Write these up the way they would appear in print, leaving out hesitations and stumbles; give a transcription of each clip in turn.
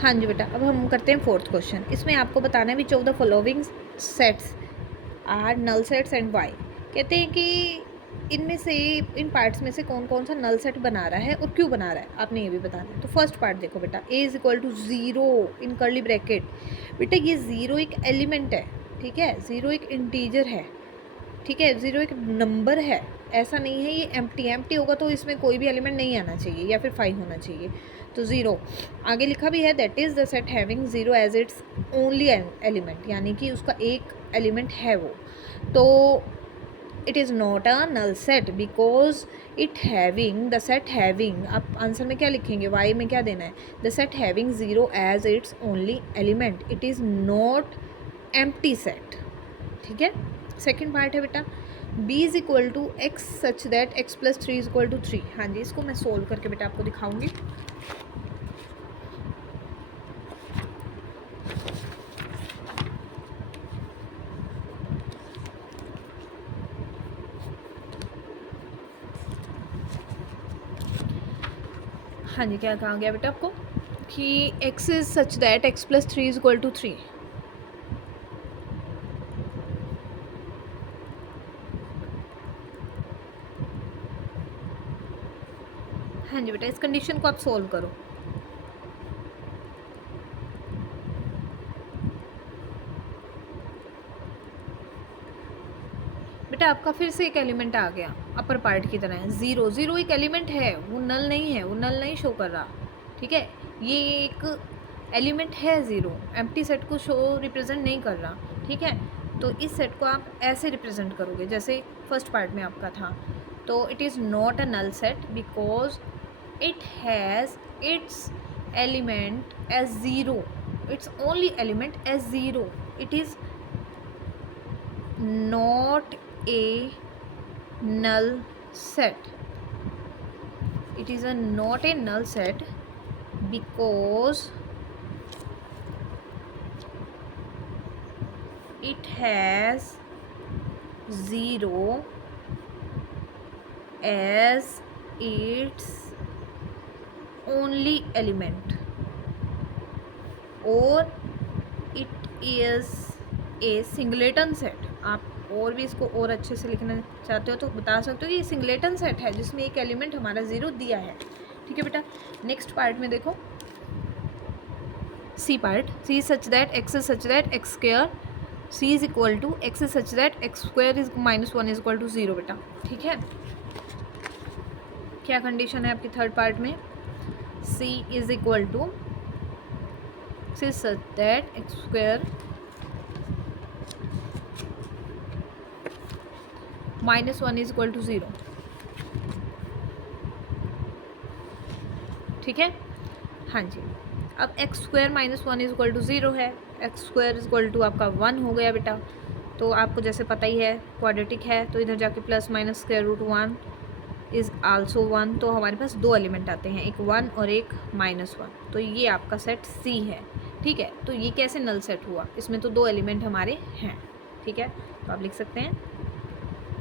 हाँ जी बेटा, अब हम करते हैं फोर्थ क्वेश्चन। इसमें आपको बताना है which of the following sets are null sets and why. कहते हैं कि इनमें से, इन पार्ट्स में से कौन कौन सा नल सेट बना रहा है और क्यों बना रहा है, आपने ये भी बताना है। तो फर्स्ट पार्ट देखो बेटा, A is equal to zero in curly bracket. बेटा ये ज़ीरो एक एलिमेंट है, ठीक है, ज़ीरो एक इंटीजर है, ठीक है, ज़ीरो एक नंबर है, ऐसा नहीं है ये एम्प्टी होगा तो इसमें कोई भी एलिमेंट नहीं आना चाहिए या फिर 5 होना चाहिए। तो ज़ीरो आगे लिखा भी है, that is the set having zero as its only element, यानी कि उसका एक एलिमेंट है वो। तो it is not a null set because it having, the set having, आप आंसर में क्या लिखेंगे, वाई में क्या देना है, the set having zero as its only element, it is not empty set, ठीक है। सेकेंड पार्ट है बेटा, b is equal to x such that x plus three is equal to three. हाँ जी, इसको मैं सोल्व करके बेटा आपको दिखाऊंगी। हाँ जी, क्या कहा गया बेटा आपको कि x is such that x plus three is equal to three. हाँ जी बेटा, इस कंडीशन को आप सोल्व करो। बेटा आपका फिर से एक एलिमेंट आ गया अपर पार्ट की तरह, ज़ीरो। ज़ीरो एक एलिमेंट है, वो नल नहीं है, वो नल नहीं शो कर रहा, ठीक है। ये एक एलिमेंट है ज़ीरो, एम्प्टी सेट को शो रिप्रेजेंट नहीं कर रहा, ठीक है। तो इस सेट को आप ऐसे रिप्रेजेंट करोगे जैसे फर्स्ट पार्ट में आपका था। तो it is not a null set because it has its element as zero, its only element as zero. It is not a null set, it is a not a null set because it has zero as its only element or it is a singleton set। आप और भी इसको और अच्छे से लिखना चाहते हो तो बता सकते हो कि ये सिंगलेटन सेट है जिसमें एक एलिमेंट हमारा ज़ीरो दिया है, ठीक है बेटा। नेक्स्ट पार्ट में देखो, c part, c is such that x is such that x square, c is equal to x is such that x square is minus one is equal to zero बेटा, ठीक है। क्या condition है आपकी third part में, C is equal to, C is such that x square minus one is equal to zero, ठीक है। हाँ जी, अब X square minus one is equal to zero है, X square is equal to आपका one हो गया बेटा। तो आपको जैसे पता ही है क्वाड्रेटिक है तो इधर जाके plus minus square root one is also one. तो हमारे पास दो एलिमेंट आते हैं, एक वन और एक माइनस वन। तो ये आपका सेट सी है, ठीक है। तो ये कैसे नल सेट हुआ, इसमें तो दो एलिमेंट हमारे हैं, ठीक है। तो आप लिख सकते हैं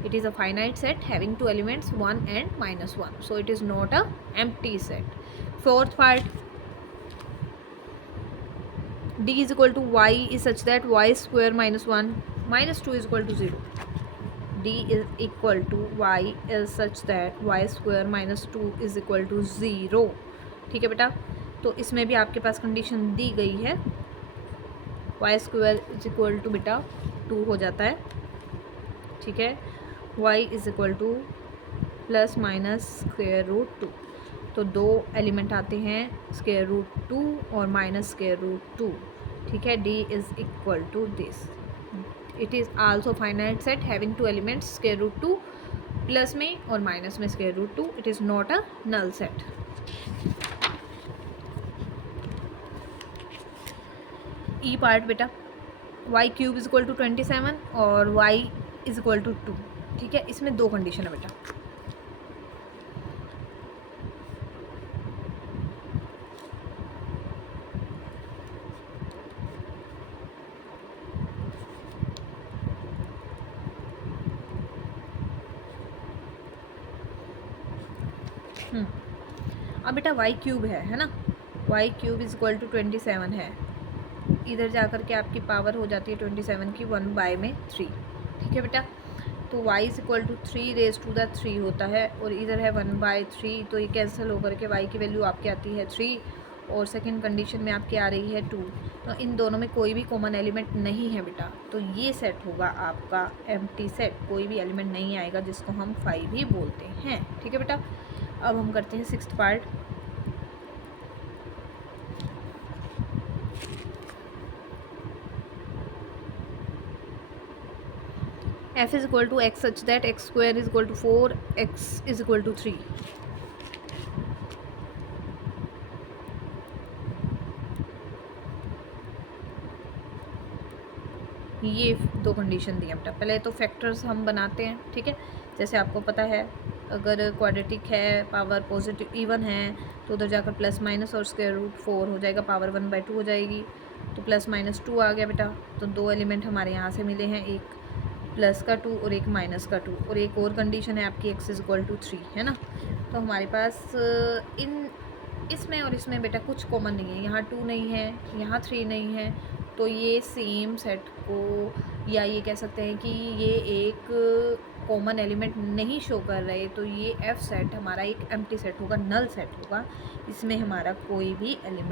it is a finite set having two elements 1 and minus 1, so it is not a empty set. Fourth part, d is equal to y is such that y square minus 1 minus 2 is equal to 0, d is equal to y is such that y square minus 2 is equal to 0, ठीक है बेटा। तो इसमें भी आपके पास condition दी गई है, y square is equal to बेटा 2 हो जाता है, ठीक है। y is equal to plus minus square root two, तो दो एलिमेंट आते हैं स्क्वेयर रूट टू और माइनस स्क्वेयर रूट टू, ठीक है। d is equal to this, it is also finite set having two elements square root two plus में और minus में square root two, it is not a null set. E part बेटा, y cube is equal to 27 और Y is equal to 2, ठीक है। इसमें दो condition है बेटा, अब बेटा वाई क्यूब है ना, y cube is equal to 27 है, इधर जा कर के आपकी पावर हो जाती है 27 की 1/3, ठीक है बेटा। तो y इज इक्वल टू 3 होता है और इधर है 1/3, तो ये कैंसिल होकर के y की वैल्यू आपकी आती है 3 और सेकंड कंडीशन में आपकी आ रही है 2। तो इन दोनों में कोई भी कॉमन एलिमेंट नहीं है बेटा, तो ये सेट होगा आपका एम्प्टी सेट, कोई भी एलिमेंट नहीं आएगा, जिसको हम 5 ही बोलते हैं, ठीक है बेटा। अब हम करते हैं 6th part. f is equal to x such that x square is equal to 4, x is equal to 3। ये दो कंडीशन दी है बेटा। पहले तो फैक्टर्स हम बनाते हैं, ठीक है। जैसे आपको पता है अगर क्वाड्रेटिक है, पावर पॉजिटिव इवन है, तो उधर जाकर प्लस माइनस और स्क्वायर रूट 4 हो जाएगा, पावर 1/2 हो जाएगी, तो प्लस माइनस 2 आ गया बेटा। तो दो एलिमेंट हमारे यहाँ से मिले हैं, एक प्लस का 2 और एक माइनस का 2, और एक और कंडीशन है आपकी x इज इक्वल टू 3, है ना। तो हमारे पास इसमें और इसमें बेटा कुछ कॉमन नहीं है, यहाँ 2 नहीं है, यहाँ 3 नहीं है, तो ये सेम सेट को, या ये कह सकते हैं कि ये एक कॉमन एलिमेंट नहीं शो कर रहे, तो ये f सेट हमारा एक एम्प्टी सेट होगा, नल सेट होगा, इसमें हमारा कोई भी एलिमेंट